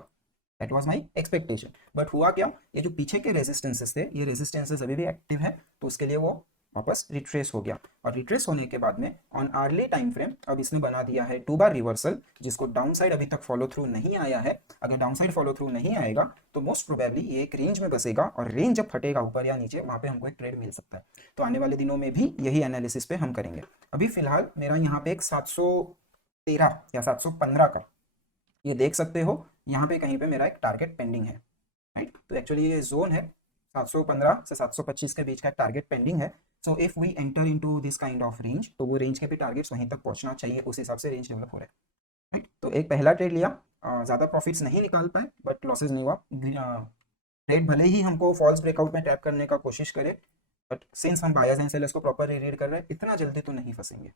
that was my expectation. But हुआ क्या, ये जो पीछे के रेजिस्टेंसेस थे, ये रेजिस्टेंसेस अभी भी एक्टिव है, तो उसके लिए वो वापस रिट्रेस हो गया, और रिट्रेस होने के बाद में ऑन आर्ली टाइम फ्रेम अब इसने बना दिया है 2 बार रिवर्सल, जिसको डाउन साइड अभी तक फॉलो थ्रू नहीं आया है। अगर डाउन साइड फॉलो थ्रू नहीं आएगा तो मोस्ट प्रोबेबली ये एक रेंज में बसेगा, और रेंज जब फटेगा ऊपर या नीचे वहां पे हमको एक ट्रेड मिल सकता है। तो आने वाले दिनों में भी यही एनालिसिस पे हम करेंगे। अभी फिलहाल मेरा यहाँ पे एक 713 या 715 का ये देख सकते हो, यहाँ पे कहीं पे मेरा एक टारगेट पेंडिंग है, राइट। तो एक्चुअली ये जोन है 715 से 725 के बीच का टारगेट पेंडिंग है। So if we enter into this kind of range, तो वो रेंज के भी टारगेट्स वहीं तक पहुंचना चाहिए, उस हिसाब से रेंज डेवलप हो रहा है, राइट। तो एक पहला ट्रेड लिया, ज़्यादा प्रॉफिट्स नहीं निकाल पाए बट लॉसेज नहीं हुआ। ट्रेड भले ही हमको फॉल्स ब्रेकआउट में टैप करने का कोशिश करे, बट सिंस हम बायर्स एंड सेलर्स को प्रॉपर रीड कर रहे हैं, इतना जल्दी तो नहीं फंसेंगे,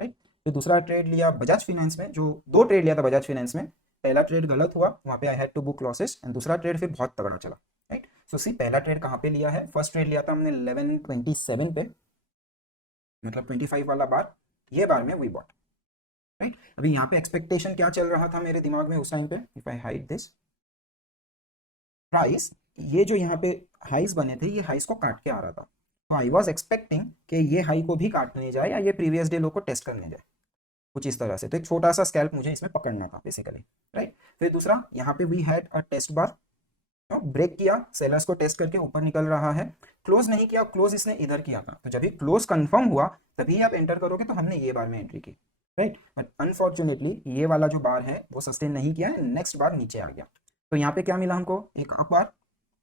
राइट। तो दूसरा ट्रेड लिया बजाज फाइनेंस में, जो दो ट्रेड लिया था बजाज फाइनेंस में। पहला ट्रेड गलत हुआ, वहाँ पे I had to book losses, and दूसरा ट्रेड फिर बहुत तगड़ा चला, राइट। सो सी पहला ट्रेड कहाँ पे लिया है, फर्स्ट ट्रेड लिया था हमने 1127 पे, मतलब 25 वाला बार, ये बार में वी बॉट, राइट। अभी यहाँ पे एक्सपेक्टेशन क्या चल रहा था मेरे दिमाग में उस टाइम पे, if I hide this price, ये जो यहाँ पे हाइस बने थे, ये हाइस को काट के आ रहा था। तो आई वॉज एक्सपेक्टिंग कि ये हाई को भी काटने जाए या ये प्रीवियस डे लो को टेस्ट करने जाए, कुछ इस तरह से। तो एक छोटा सा स्कैल्प मुझे इसमें पकड़ना था बेसिकली, राइट। फिर दूसरा, यहाँ पे we had a test bar, break किया, सेलर्स को टेस्ट करके ऊपर निकल रहा है, क्लोज नहीं किया, क्लोज इसने इधर किया था। तो जब ये क्लोज कंफर्म हुआ तभी आप एंटर करोगे, तो हमने ये बार में एंट्री की, राइट। बट अनफॉर्चुनेटली ये वाला जो बार है वो सस्टेन नहीं किया है, नेक्स्ट बार नीचे आ गया। तो यहाँ पे क्या मिला हमको, एक अप बार,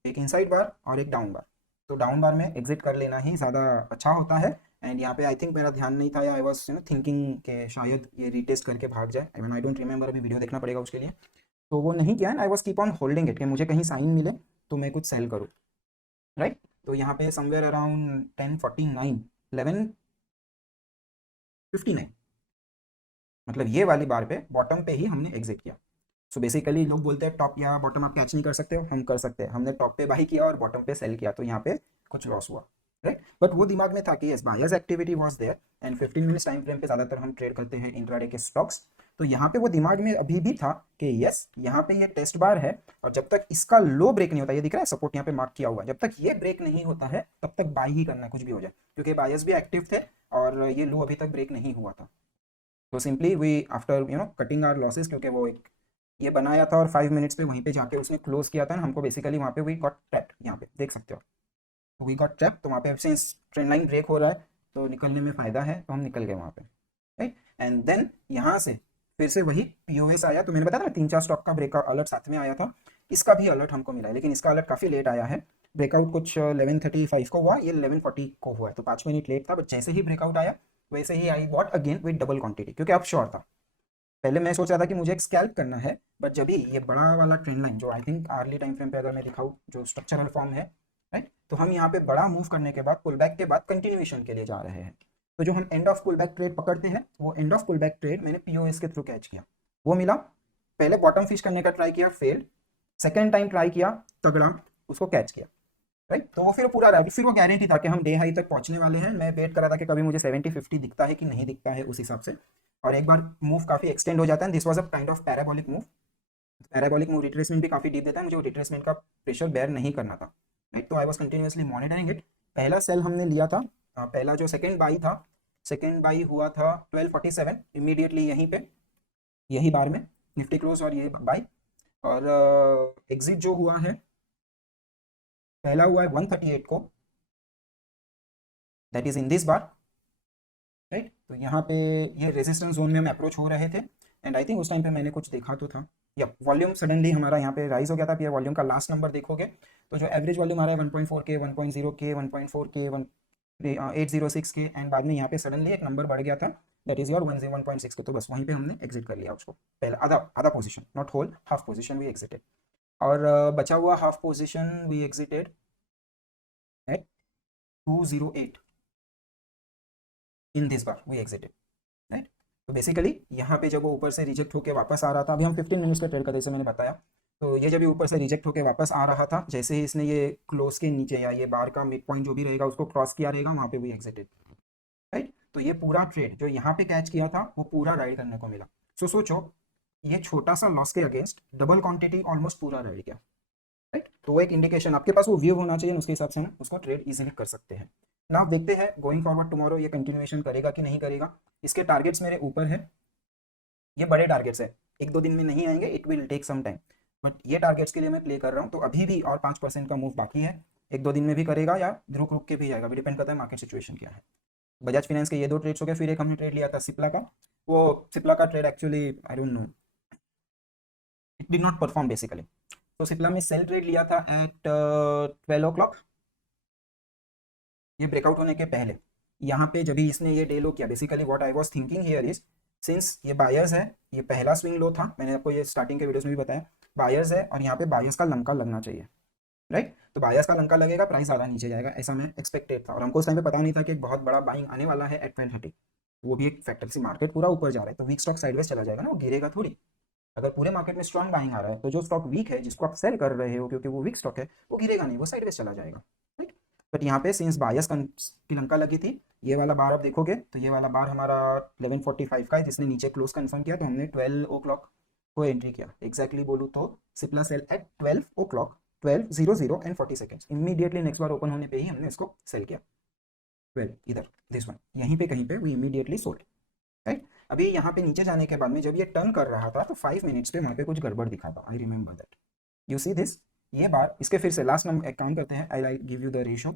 एक इनसाइड बार और एक डाउन बार। तो डाउन बार में एग्जिट कर लेना ही ज़्यादा अच्छा होता है। एंड यहाँ पे आई थिंक मेरा ध्यान नहीं था, या आई वॉज थिंकिंग के शायद ये रीटेस्ट करके भाग जाए, आई डोंट रिमेंबर, अभी वीडियो देखना पड़ेगा उसके लिए। तो वो नहीं किया, and I was keep on holding it कि मुझे कहीं साइन मिले तो मैं कुछ सेल करूँ, राइट। तो यहाँ पे समवेयर अराउंड 1049 1159, मतलब ये वाली बार पे बॉटम पे ही हमने एग्जिट किया। सो बेसिकली लोग बोलते हैं टॉप या बॉटम आप कैच नहीं कर सकते हो, हम कर सकते हैं। हमने टॉप पे बाई किया और बॉटम पे सेल किया, तो यहाँ पे कुछ लॉस हुआ, राइट। बट वो दिमाग में था कि yes buyers activity was there, and 15 minutes time frame पे ज़्यादातर हम ट्रेड करते हैं इंट्राडे के स्टॉक्स। तो यहाँ पे वो दिमाग में अभी भी था कि यस यहाँ पे ये टेस्ट बार है, और जब तक इसका लो ब्रेक नहीं होता, ये दिख रहा है सपोर्ट यहाँ पे मार्क किया हुआ है, जब तक ये ब्रेक नहीं होता है तब तक बाई ही करना है, कुछ भी हो जाए, क्योंकि बायर्स भी एक्टिव थे और ये लो अभी तक ब्रेक नहीं हुआ था। तो simply we after cutting our losses, क्योंकि वो एक ये बनाया था और 5 मिनट्स पे वहीं पे जाके उसने क्लोज किया था ना हमको, बेसिकली वहाँ पे वी गॉट ट्रैप्ड, यहाँ पे देख सकते हो, तो वी गॉट ट्रैप्ड। तो वहाँ पे सिंस ट्रेंड लाइन ब्रेक हो रहा है तो निकलने में फ़ायदा है, तो हम निकल गए वहाँ पे, राइट। एंड देन यहाँ से फिर से वही पीओएस आया। तो मैंने बताया था 3-4 स्टॉक का ब्रेकआउट अलर्ट साथ में आया था, इसका भी अलर्ट हमको मिला है, लेकिन इसका अलर्ट काफ़ी लेट आया है। ब्रेकआउट कुछ 11:35 को हुआ, ये 11:40 को हुआ है, तो 5 मिनट लेट था। बट जैसे ही ब्रेकआउट आया वैसे ही I bought again with double quantity, क्योंकि अब श्योर था। पहले मैं सोच रहा था कि मुझे एक स्कैल्प करना है, बट जब भी ये बड़ा वाला ट्रेंड लाइन, जो I think early time frame पे अगर मैं दिखाऊँ, जो स्ट्रक्चरल फॉर्म है, राइट, तो हम यहाँ पे बड़ा मूव करने के बाद पुल बैक के बाद कंटिन्यूएशन के लिए जा रहे हैं। तो जो हम end of pull back trade पकड़ते हैं, वो end of pull back trade मैंने पीओएस के थ्रू कैच किया, वो मिला। पहले बॉटम फिश करने का ट्राई किया, फेल्ड। सेकेंड टाइम ट्राई किया, तगड़ा उसको कैच किया, राइट। तो वो फिर पूरा रहा, फिर वो गारंटी था कि हम डे हाई तक पहुंचने वाले हैं। मैं वेट कर रहा था कि कभी मुझे 70-50 दिखता है कि नहीं दिखता है, उस हिसाब से। और एक बार मूव काफ़ी एक्सटेंड हो जाता है, this was a kind of parabolic move. Parabolic move retracement भी काफ़ी डीप देता है, मुझे वो रिट्रेसमेंट का प्रेशर बेयर नहीं करना था, राइट। तो I was continuously monitoring it. पहला सेल हमने लिया था, पहला जो सेकेंड बाई था, सेकेंड बाई हुआ था 1247, इमीडिएटली यहीं पे, यही बार में निफ्टी क्लोज और ये बाई। और एग्जिट जो हुआ है, पहला हुआ है 138 को, that is in this bar, right. तो यहाँ पे ये रेजिस्टेंस जोन में हम अप्रोच हो रहे थे, एंड आई थिंक उस टाइम पे मैंने कुछ देखा तो था, या वॉल्यूम सडनली हमारा यहाँ पे राइज हो गया था। फिर वॉल्यूम का लास्ट नंबर देखोगे तो जो एवरेज वॉल्यूम आ रहा है 1.4 के, 1.0 के, 1.4 के, 806 के, एंड बाद में यहाँ पे सडनली एक नंबर बढ़ गया था, दैट इज योर 101.6 के। तो बस वहीं पे हमने एग्जिट कर लिया उसको, पहला आधा आधा position, not whole, half position we exited. और बचा हुआ half position we exited at 208 in this bar we exited, right. तो बेसिकली यहाँ पे जब वो ऊपर से रिजेक्ट होकर वापस आ रहा था, अभी हम 15 मिनट्स का ट्रेड करते, जैसे मैंने बताया, तो ये जब भी ऊपर से रिजेक्ट होकर वापस आ रहा था, जैसे ही इसने ये क्लोज के नीचे या ये बार का मिड पॉइंट जो भी रहेगा उसको क्रॉस किया रहेगा, वहाँ पे वी एग्जिटेड, राइट। तो ये पूरा ट्रेड जो यहाँ पे कैच किया था वो पूरा राइड करने को मिला। सो सोचो, ये छोटा सा लॉस के अगेंस्ट डबल क्वांटिटी ऑलमोस्ट पूरा राइड किया, राइट। तो वो एक इंडिकेशन, आपके पास वो व्यू होना चाहिए, उसके हिसाब से हम उसको ट्रेड इजीली कर सकते हैं ना। देखते हैं गोइंग फॉरवर्ड टुमारो ये कंटिन्यूएशन करेगा कि नहीं करेगा। इसके टारगेट्स मेरे ऊपर है, ये बड़े टारगेट्स है, 1-2 दिन में नहीं आएंगे, it will take some time, but ये टारगेट्स के लिए मैं प्ले कर रहा हूँ। तो अभी भी और 5% का मूव बाकी है, 1-2 दिन में भी करेगा या रुक रुक के भी जाएगा, भी डिपेंड करता है मार्केट सिचुएशन क्या है। बजाज फाइनेंस के ये 2 ट्रेड्स हो गए, फिर एक हमने ट्रेड लिया था सिप्ला का। वो सिप्ला का trade actually I don't know, it did not perform basically. तो सिप्ला में सेल ट्रेड लिया था एट 12 o'clock, ये ब्रेकआउट होने के पहले। यहाँ पे जब भी इसने ये डे लो किया, basically what I was thinking here is, since ये बायर्स है, ये पहला स्विंग लो था, मैंने आपको ये स्टार्टिंग के वीडियोस में भी बताया, बायर्स है और यहाँ पे बायर्स का लंका लगना चाहिए, राइट। तो बायर्स का लंका लगेगा, प्राइस ज़्यादा नीचे जाएगा, ऐसा मैं एक्सपेक्टेड था। और हमको उस टाइम पे पता नहीं था कि एक बहुत बड़ा बाइंग आने वाला है एट 12:30, वो भी एक फैक्टर। से मार्केट पूरा ऊपर जा रहा है तो वीक स्टॉक साइडवेज चला जाएगा ना, वो गिरेगा थोड़ी। अगर पूरे मार्केट में स्ट्रॉन्ग बाइंग आ रहा है तो जो स्टॉक वीक है, जिसको आप सेल कर रहे हो क्योंकि वो वीक स्टॉक है, वो गिरेगा नहीं, वो साइडवेज चला जाएगा, राइट। बट यहाँ पे सिंस बायर्स की लंका लगी थी, ये वाला बार आप देखोगे तो ये वाला बार हमारा 11:45 का है, जिसने नीचे क्लोज कंफर्म किया, तो हमने 12 o'clock को एंट्री किया। एग्जैक्टली बोलूँ तो Cipla sell at 12 o'clock 12:00 and 40 seconds, immediately next bar open होने पे ही हमने इसको सेल किया। 12 इधर दिस वन, यहीं पे कहीं पे वो इमीडिएटली सोल्ड, राइट। अभी यहाँ पे नीचे जाने के बाद में जब ये टर्न कर रहा था तो 5 मिनट्स पे वहाँ पे कुछ गड़बड़ दिखा था, I remember that. You see this, ये बार इसके फिर से लास्ट नंबर एक काउंट करते हैं, I give you the ratio,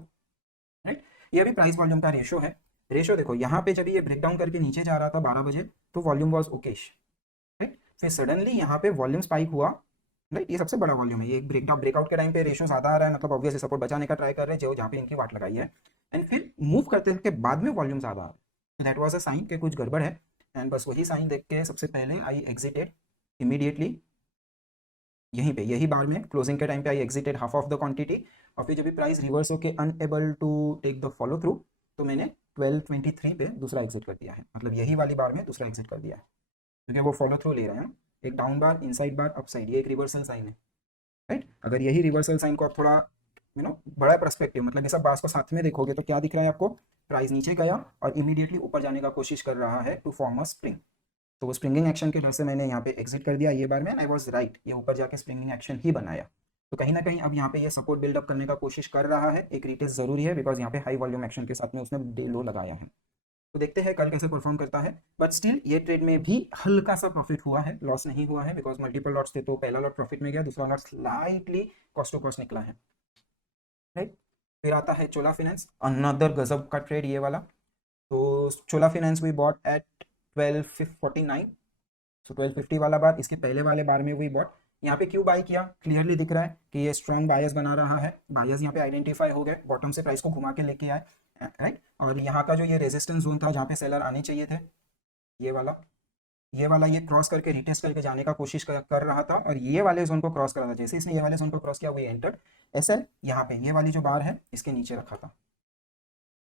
right. ये अभी प्राइस वॉल्यूम का रेशो है। रेशो देखो, यहाँ पे जब ये ब्रेक डाउन करके नीचे जा रहा था 12 बजे, तो वॉल्यूम वॉज ओकेश, राइट। फिर सडनली यहाँ पे वॉल्यूम स्पाइक हुआ, राइट। ये सबसे बड़ा वॉल्यूम है, ये ब्रेकआउट के टाइम पे रेशो ज़्यादा आ रहा है, मतलब ऑब्वियसली सपोर्ट बचाने का ट्राई कर रहे हैं जो जहाँ पे इनकी वाट लगाई है, एंड फिर मूव करते के बाद में वॉल्यूम ज़्यादा आ रहा है। दैट वाज अ साइन कि कुछ गड़बड़ है, एंड बस वही साइन देख के सबसे पहले आई एग्जिटेड इमीडिएटली, यहीं पे यही बार में क्लोजिंग के टाइम पे I exited half of the quantity. और फिर जब भी प्राइस रिवर्स होके unable to take the follow through, तो मैंने 12:23 पे दूसरा एग्जिट कर दिया है, मतलब यही वाली बार में दूसरा एग्जिट कर दिया है, क्योंकि वो फॉलो थ्रू ले रहे हैं। एक डाउन बार, इनसाइड बार, अप साइड, ये एक रिवर्सल साइन है, राइट। अगर यही रिवर्सल साइन को आप थोड़ा बड़ा पर्सपेक्टिव, मतलब ये सब बार्स को साथ में देखोगे तो क्या दिख रहा है आपको, प्राइस नीचे गया और इमीडिएटली ऊपर जाने का कोशिश कर रहा है टू फॉर्म अ स्प्रिंग। तो वो स्प्रिंगिंग एक्शन के डर से मैंने यहाँ पे एग्जिट कर दिया ये बार में, आई वाज राइट, ये ऊपर जाके स्प्रिंगिंग एक्शन ही बनाया। तो कहीं ना कहीं अब यहाँ पे ये सपोर्ट बिल्डअप करने का कोशिश कर रहा है, एक रिटेस्ट जरूरी है बिकॉज यहाँ पे हाई वॉल्यूम एक्शन के साथ में उसने डे लो लगाया है। तो देखते हैं कल कैसे परफॉर्म करता है, बट स्टिल ये ट्रेड में भी हल्का सा प्रॉफिट हुआ है, लॉस नहीं हुआ है, बिकॉज मल्टीपल लॉट्स थे। तो पहला लॉट प्रॉफिट में गया, दूसरा lot slightly cost to cost निकला है, राइट। फिर आता है चोला फाइनेंस, अनदर गजब का ट्रेड ये वाला। तो चोला फाइनेंस वी बॉट एट 12:49, सो 12:50 वाला बार, इसके पहले वाले बार में वी बॉट। यहाँ पे क्यों बाय किया, क्लियरली दिख रहा है कि ये स्ट्रॉन्ग बायर्स बना रहा है, बायर्स यहाँ पे आइडेंटिफाई हो गए, बॉटम से प्राइस को घुमा के लेके आए, राइट। और यहाँ का जो ये रेजिस्टेंस जोन था जहाँ पे सेलर आने चाहिए थे, ये वाला ये क्रॉस करके रिटेस्ट करके जाने का कोशिश कर रहा था, और ये वाले जोन को क्रॉस करा था। जैसे इसने ये वाले जोन को क्रॉस किया, वी एंटर्ड एसएल। यहाँ पे ये वाली जो बार है इसके नीचे रखा था,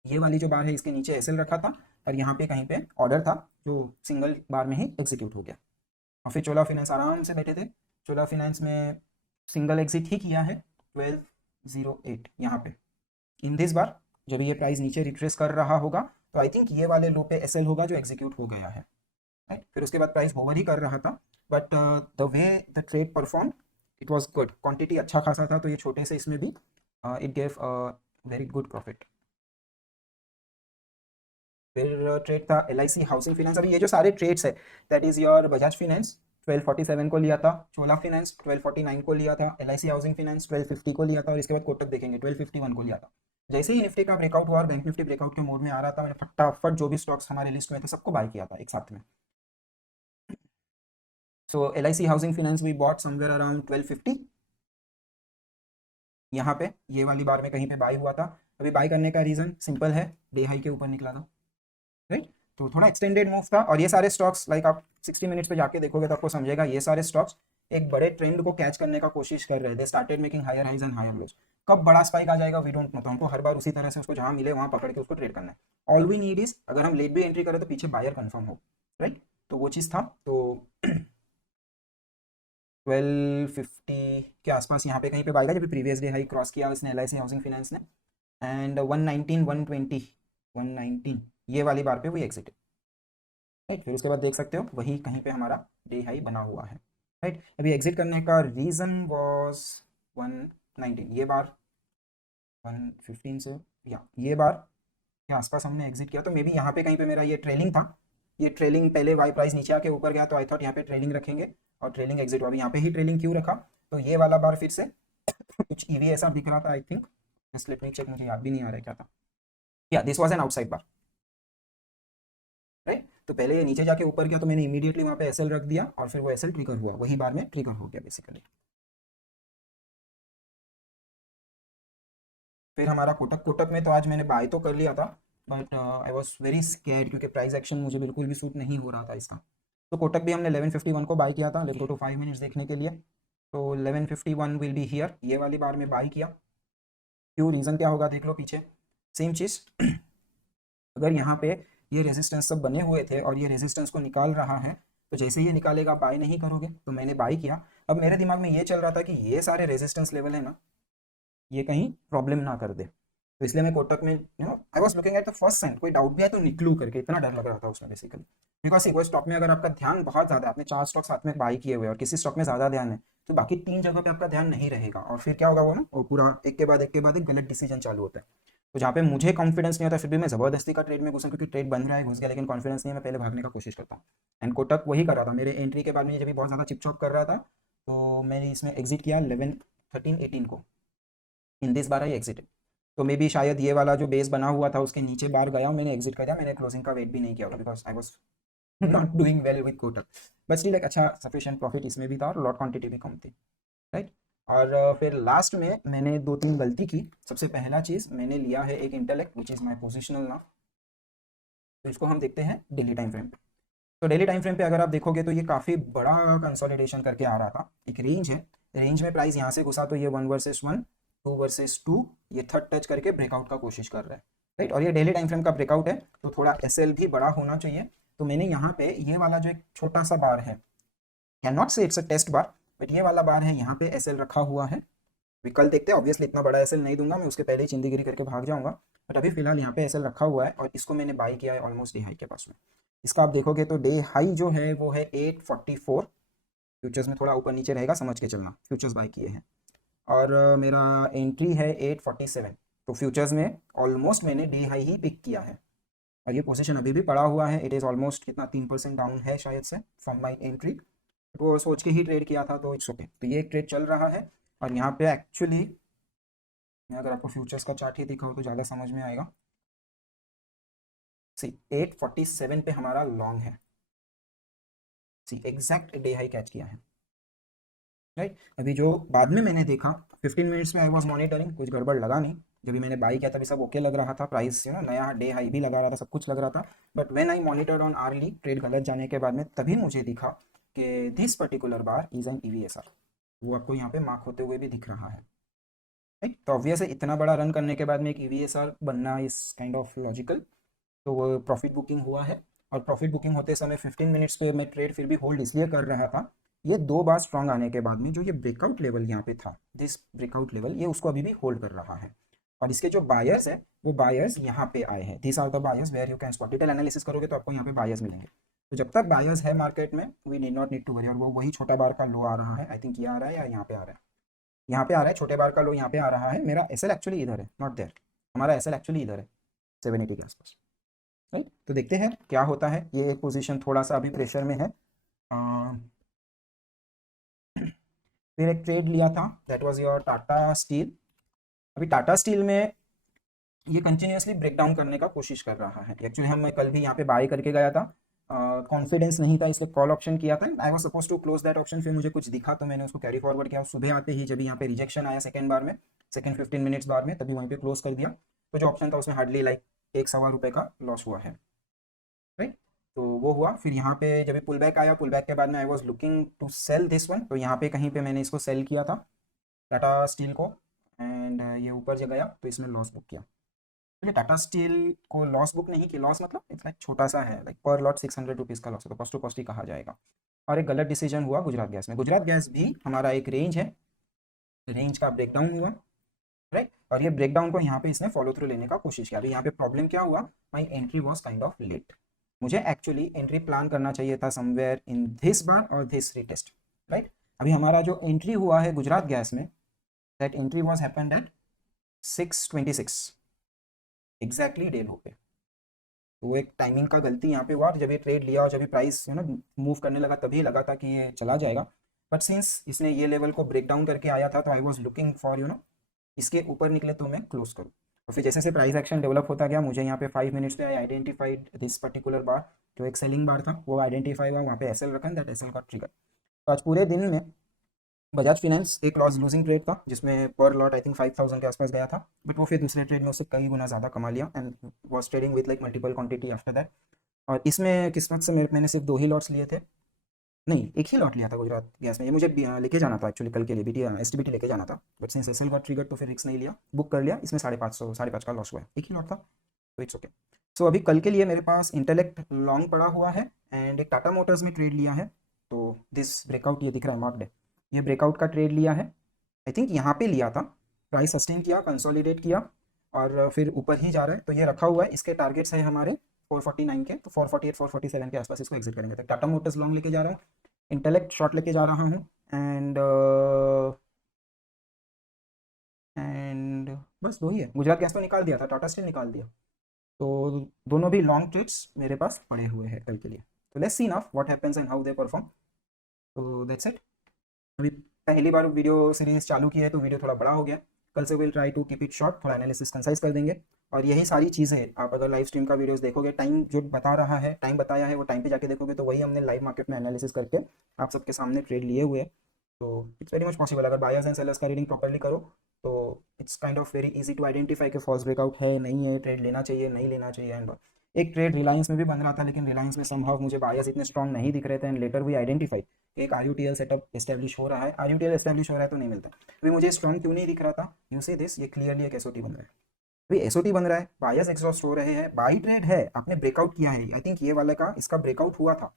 ये वाली जो बार है इसके नीचे एसएल रखा था, और यहाँ पे कहीं पे ऑर्डर था जो सिंगल बार में ही एग्जीक्यूट हो गया। और फिर चोला फाइनेंस आराम से बैठे थे, चोला फाइनेंस में सिंगल एग्जिट ही किया है 12:08 यहाँ पे। इन दिस बार जब ये प्राइस नीचे रिट्रेस कर रहा होगा तो आई थिंक ये वाले लो पे एसएल होगा जो एग्जीक्यूट हो गया है, राइट। फिर उसके बाद प्राइस होवर ही कर रहा था, but the way the trade perform it was good, quantity अच्छा खासा था, तो ये छोटे से इसमें भी it gave very good profit. फिर ट्रेड था एलआईसी हाउसिंग फाइनेंस। अभी ये जो सारे ट्रेड्स है, that is your Bajaj finance 12:47 को लिया था, चोला फाइनेंस 12:49 को लिया था, एलआईसी हाउसिंग फाइनेंस 12:50 को लिया था, और इसके बाद कोटक देखेंगे 12:51 को लिया था। जैसे ही निफ्टी का ब्रेकआउट हुआ और बैंक निफ्टी ब्रेकआउट के मोड में आ रहा था, मैंने फटाफट जो भी स्टॉक्स हमारे लिस्ट में थे सबको बाय किया था एक साथ में। So LIC housing finance we bought somewhere around 12:50, यहाँ पे ये वाली बार में कहीं पे बाय हुआ था। अभी बाय करने का रीजन सिंपल है, डे हाई के ऊपर निकला था, राइट। तो थोड़ा एक्सटेंडेड मूव था, और ये सारे स्टॉक्स लाइक आप 60 मिनट्स पे जाके देखोगे तो आपको समझेगा ये सारे स्टॉक्स एक बड़े ट्रेंड को कैच करने का कोशिश कर रहे थे, started making higher highs and higher lows. कब बड़ा स्पाइक आ जाएगा वी डोंट नो, तो हमको हर बार उसी तरह से उसको जहां मिले वहां पकड़ के उसको ट्रेड करना है। ऑल वी नीड इज अगर हम लेट भी एंट्री करें तो पीछे बायर कंफर्म हो, राइट। तो वो चीज़ था। तो 12:50 के आसपास यहाँ पे कहीं पे बाएगा, जब प्रीवियस डे हाई क्रॉस किया इसने एलआईसी हाउसिंग फाइनेंस ने, एंड 119 120 119 ये वाली बार पे वो एग्जिट, राइट। फिर उसके बाद देख सकते हो वही कहीं पे हमारा डे हाई बना हुआ है, राइट। अभी एग्जिट करने का रीज़न वाज 119, ये बार 115 से या ये बार के आसपास हमने एग्जिट किया, तो मे बी यहाँ पे कहीं पे मेरा ये ट्रेलिंग था, ये ट्रेलिंग पहले वाई प्राइस नीचे आके ऊपर गया तो आई थॉट यहाँ पे ट्रेलिंग रखेंगे, और ट्रेलिंग एग्जिट हुआ। अभी यहाँ पे ही ट्रेलिंग क्यों रखा, तो ये वाला बार फिर से कुछ ईवी ऐसा दिख रहा था, I think just let me check, मुझे याद भी नहीं आ रहा है क्या था, या this was an outside bar, right. तो पहले ये नीचे जाके ऊपर गया तो मैंने इमीडिएटली वहाँ पे एसएल रख दिया और फिर वो एसएल ट्रिगर हुआ, वही बार में ट्रिगर हो गया बेसिकली। फिर हमारा कोटक, कोटक में तो आज मैंने बाय तो कर लिया था, but I was very scared क्योंकि प्राइस एक्शन मुझे बिल्कुल भी सूट नहीं हो रहा था इसका। तो कोटक भी हमने 1151 को बाय किया था। लेट्स गो टू 5 मिनट्स देखने के लिए। तो 1151 विल बी हियर, ये वाली बार में बाय किया। क्यों, रीज़न क्या होगा देख लो पीछे, सेम चीज़। अगर यहाँ पे ये रेजिस्टेंस सब बने हुए थे और ये रेजिस्टेंस को निकाल रहा है, तो जैसे ही ये निकालेगा बाय नहीं करोगे, तो मैंने बाय किया। अब मेरे दिमाग में ये चल रहा था कि ये सारे रेजिस्टेंस लेवल है ना, ये कहीं प्रॉब्लम ना कर दे, तो इसलिए मैं कोटक में I was looking at the first sign, कोई डाउट भी है तो निकलूं करके, इतना डर लग रहा था उसमें बेसिकली। बिकॉज वो स्टॉक में अगर आपका ध्यान बहुत ज़्यादा है, आपने 4 स्टॉक साथ में बाई किए हुए और किसी स्टॉक में ज़्यादा ध्यान है, तो बाकी 3 जगह पे आपका ध्यान नहीं रहेगा और फिर क्या होगा वो ना, वो पूरा एक के बाद एक के बाद एक गलत डिसीजन चालू होता है। तो जहाँ पे मुझे कॉन्फिडेंस नहीं होता फिर भी मैं ज़बरदस्ती का ट्रेड में घुसा, क्योंकि ट्रेड बन रहा है घुस गया, लेकिन कॉन्फिडेंस नहीं है, मैं पहले भागने का कोशिश करता हूँ। एंड कोटक वही कर रहा था, मेरे एंट्री के बाद में जब भी बहुत ज़्यादा चिपचॉप कर रहा था, तो मैंने इसमें एग्जिट किया 11 13 18 को। इन दिस बार आई एग्जिट, तो मे बी शायद ये वाला जो बेस बना हुआ था उसके नीचे बार गया, मैंने एग्जिट कर दिया, मैंने क्लोजिंग का वेट भी नहीं किया होगा because I was not doing well with Kotak. But still एक अच्छा सफिशिएंट प्रॉफिट इसमें भी था और लॉट क्वांटिटी भी कम थी, राइट। और फिर लास्ट में मैंने 2-3 गलती की। सबसे पहला चीज़ मैंने लिया है एक intellect which is my positional now, तो इसको हम देखते हैं डेली टाइम फ्रेम पे। तो डेली टाइम फ्रेम पे अगर आप देखोगे तो ये काफ़ी बड़ा कंसोलिडेशन करके आ रहा था, एक रेंज है, रेंज में प्राइस यहाँ से घुसा तो ये 1 वर्सेस 1, 2 वर्सेस 2, ये थर्ड टच करके ब्रेकआउट का कोशिश कर रहा है, राइट। और ये डेली टाइम फ्रेम का ब्रेकआउट है, तो थोड़ा एसएल भी बड़ा होना चाहिए। तो मैंने यहाँ पे ये वाला जो एक छोटा सा बार है, can not say it's a test bar, but ये वाला बार है, यहाँ पे एसएल रखा हुआ है। विकल्प देखते हैं, ऑब्वियसली इतना बड़ा एसएल नहीं दूंगा मैं, उसके पहले ही चिंदीगिरी करके भाग जाऊंगा, बट अभी फिलहाल यहाँ पे एसएल रखा हुआ है और इसको मैंने बाई किया है ऑलमोस्ट डे हाई के पास में। इसका आप देखोगे तो डे हाई जो है वो है 844, फ्यूचर्स में थोड़ा ऊपर नीचे रहेगा, समझ के चलना, फ्यूचर्स बाई किए हैं। और मेरा एंट्री है 847, तो फ्यूचर्स में ऑलमोस्ट मैंने डे हाई ही पिक किया है और ये पोजीशन अभी भी पड़ा हुआ है। इट इज़ ऑलमोस्ट कितना 3% डाउन है शायद से फ्रॉम माई एंट्री, वो सोच के ही ट्रेड किया था, तो इट्स ओके। तो ये एक ट्रेड चल रहा है और यहाँ पे एक्चुअली मैं अगर आपको फ्यूचर्स का चार्ट ही दिखाऊँ तो ज़्यादा समझ में आएगा। सी 847 पे हमारा लॉन्ग है, सी एग्जैक्ट डे हाई कैच किया है, राइट। अभी जो बाद में मैंने देखा 15 मिनट्स में आई वाज मॉनिटरिंग, कुछ गड़बड़ लगा नहीं, जब भी मैंने बाई किया था भी सब ओके लग रहा था, प्राइस नया डे हाई भी लगा रहा था, सब कुछ लग रहा था। But when I monitored on early, trade गलत जाने के बाद में तभी मुझे दिखा कि this particular bar is an EVSR, वो आपको यहाँ पे मार्क होते हुए भी दिख रहा है, राइट। तो ऑब्वियस है इतना बड़ा रन करने के बाद में एक ईवीएसआर बनना इज काइंड ऑफ लॉजिकल। तो वो प्रॉफिट बुकिंग हुआ है और प्रॉफिट बुकिंग होते समय 15 मिनट्स पे मैं ट्रेड फिर भी होल्ड इसलिए कर रहा था, ये 2 बार स्ट्रॉन्ग आने के बाद में जो ये ब्रेकआउट लेवल यहाँ पे था, दिस ब्रेकआउट लेवल, ये उसको अभी भी होल्ड कर रहा है। और इसके जो बायर्स है वो बायर्स यहाँ पे आए हैं, this are the buyers where you can spot, detail analysis करोगे तो आपको यहाँ पे बायर्स मिलेंगे। तो जब तक बायर्स है मार्केट में we need not need to worry. और वो वही छोटा बार का लो आ रहा है, आई थिंक ये आ रहा है या यहाँ पे आ रहा है, यहाँ पे आ रहा है, छोटे बार का लो यहाँ पे आ रहा है। मेरा एसएल एक्चुअली इधर है, नॉट देयर, हमारा एसएल एक्चुअली इधर है 780 के आसपास, राइट। तो देखते हैं क्या होता है। ये एक पोजीशन थोड़ा सा अभी प्रेशर में है। फिर एक ट्रेड लिया था, that was your Tata steel. अभी टाटा स्टील में ये कंटिन्यूसली ब्रेक डाउन करने का कोशिश कर रहा है। एक्चुअली हम मैं कल भी यहाँ पे बाय करके गया था, कॉन्फिडेंस नहीं था इसलिए कॉल ऑप्शन किया था। I was suppose to close that option, फिर मुझे कुछ दिखा तो मैंने उसको कैरी फॉरवर्ड किया। सुबह आते ही जब यहाँ पे रिजेक्शन आया सेकंड बार में, सेकंड 15 मिनट्स बार में, तभी वहीं पे क्लोज कर दिया। तो जो ऑप्शन था उसमें हार्डली लाइक 1-1.25 का लॉस हुआ है, राइट। तो वो हुआ। फिर यहाँ पे जब पुल बैक आया, पुल बैक के बाद में I was looking to sell this one, तो यहाँ पे कहीं पे मैंने इसको सेल किया था टाटा स्टील को, एंड ये ऊपर जो गया तो इसमें लॉस बुक किया। तो ये टाटा स्टील को लॉस बुक नहीं की, लॉस मतलब इट्स लाइक छोटा सा है, लाइक पर लॉट 600 रुपीज़ का लॉस है, तो कॉस्ट टू कॉस्ट ही कहा जाएगा। और एक गलत डिसीजन हुआ गुजरात गैस में। गुजरात गैस भी हमारा एक रेंज है, रेंज का ब्रेकडाउन हुआ, राइट। और ये ब्रेकडाउन को यहाँ पे इसने फॉलो थ्रू लेने का कोशिश किया। अभी यहाँ पे प्रॉब्लम क्या हुआ, my entry was kind of late. मुझे एक्चुअली एंट्री प्लान करना चाहिए था समवेयर इन दिस बार और दिस रीटेस्ट, राइट। अभी हमारा जो एंट्री हुआ है गुजरात गैस में, that entry was happened at 626 exactly day लो पे। तो वो एक टाइमिंग का गलती यहाँ पे हुआ, और जब ये ट्रेड लिया और जब ये प्राइस मूव करने लगा तभी लगा था कि ये चला जाएगा। बट सिंस इसने ये लेवल को ब्रेक डाउन करके आया था, तो आई वॉज लुकिंग फॉर इसके ऊपर निकले तो मैं क्लोज करूँ। तो फिर जैसे जैसे प्राइस एक्शन डेवलप होता गया, मुझे यहाँ पे 5 मिनट्स पे आई आइडेंटिफाइड दिस पर्टिकुलर बार, जो एक सेलिंग बार था वो आइडेंटिफाई हुआ, वहाँ पे एसएल रखा, दैट एसएल का ट्रिगर। तो आज पूरे दिन में बजाज फाइनेंस एक लॉस लूजिंग ट्रेड था, जिसमें पर लॉट आई थिंक 5000 के आसपास गया था, बट वो फिर दूसरे ट्रेड में उससे कई गुना ज़्यादा कमा लिया and was trading with like multiple quantity after that. और इसमें किस्मत से मैंने सिर्फ 2 ही लॉट्स लिए थे, नहीं एक ही लॉट लिया था गुजरात गैस में। ये मुझे लेके जाना था एक्चुअली कल के लिए, बीटी एसटीबीटी लेके जाना था, बट सिंस एसएल का ट्रिगर तो फिर रिस्क नहीं लिया, बुक कर लिया। इसमें 550 5.5 का लॉस हुआ है, एक ही लॉट था, तो इट्स ओके। सो अभी कल के लिए मेरे पास इंटेलेक्ट लॉन्ग पड़ा हुआ है एंड एक टाटा मोटर्स में ट्रेड लिया है। तो दिस ब्रेकआउट ये दिख रहा है मार्क्ड है, ये ब्रेकआउट का ट्रेड लिया है, आई थिंक यहाँ पे लिया था, प्राइस सस्टेन किया, कंसोलिडेट किया और फिर ऊपर ही जा रहा है, तो ये रखा हुआ है। इसके टारगेट्स है हमारे 449 के, तो 448 447 के आसपास इसको एग्जिट करेंगे। तो टाटा मोटर्स लॉन्ग लेके जा रहा हूँ, इंटेलेक्ट शॉर्ट लेके जा रहा हूँ एंड बस दो ही है। गुजरात गैस तो निकाल दिया था, टाटा स्टील निकाल दिया, तो दोनों भी लॉन्ग ट्रेड्स मेरे पास पड़े हुए हैं कल के लिए। तो let's see now what happens and how they perform. तो दैट्स इट। अभी पहली बार वीडियो सीरीज चालू की है तो वीडियो थोड़ा बड़ा हो गया, कल से will try to keep it short, थोड़ा एनालिसिस कंसाइज कर देंगे। और यही सारी चीज़ें आप अगर लाइव स्ट्रीम का वीडियोस देखोगे, टाइम जो बता रहा है, टाइम बताया है, वो टाइम पे जाके देखोगे तो वही हमने लाइव मार्केट में एनालिसिस करके आप सबके सामने ट्रेड लिए हुए हैं। तो इट्स वेरी मच पॉसिबल, अगर बायर्स एंड सेलर्स का रीडिंग प्रॉपरली करो तो it's kind of very easy to identify कि फॉल्स ब्रेकआउट है नहीं है, ट्रेड लेना चाहिए नहीं लेना चाहिए। एंड एक ट्रेड रिलायंस में भी बन रहा था, लेकिन रिलायंस में समहाउ मुझे बायर्स इतने स्ट्रॉन्ग नहीं दिख रहे थे एंड लेटर वी आइडेंटिफाई एक आरयूटीएल सेटअप एस्टेब्लिश हो रहा है। आरयूटीएल एस्टेब्लिश हो रहा है तो नहीं मिलता, अभी मुझे स्ट्रॉन्ग क्यों नहीं दिख रहा था, यू सी दिस, ये क्लियरली एक एसओटी बन रहा है, अभी एसओटी बन रहा है, बायर्स एग्जॉस्ट हो रहे हैं, बाई ट्रेड है, आपने ब्रेकआउट किया है, आई थिंक ये वाले का इसका ब्रेकआउट हुआ था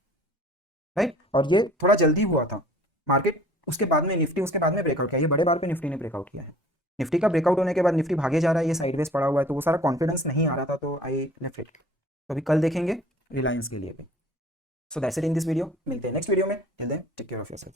राइट, और ये थोड़ा जल्दी हुआ था मार्केट, उसके बाद में निफ्टी उसके बाद में ब्रेकआउट किया, ये बड़े बार पे निफ्टी ने ब्रेकआउट किया है। निफ्टी का ब्रेकआउट होने के बाद निफ्टी भागे जा रहा है, ये साइडवेज पड़ा हुआ है, तो वो सारा कॉन्फिडेंस नहीं आ रहा था, तो आई लेफ्ट इट। तो अभी कल देखेंगे रिलायंस के लिए भी। So that's it in this video, मिलते हैं नेक्स्ट वीडियो में, till then take care of yourselves.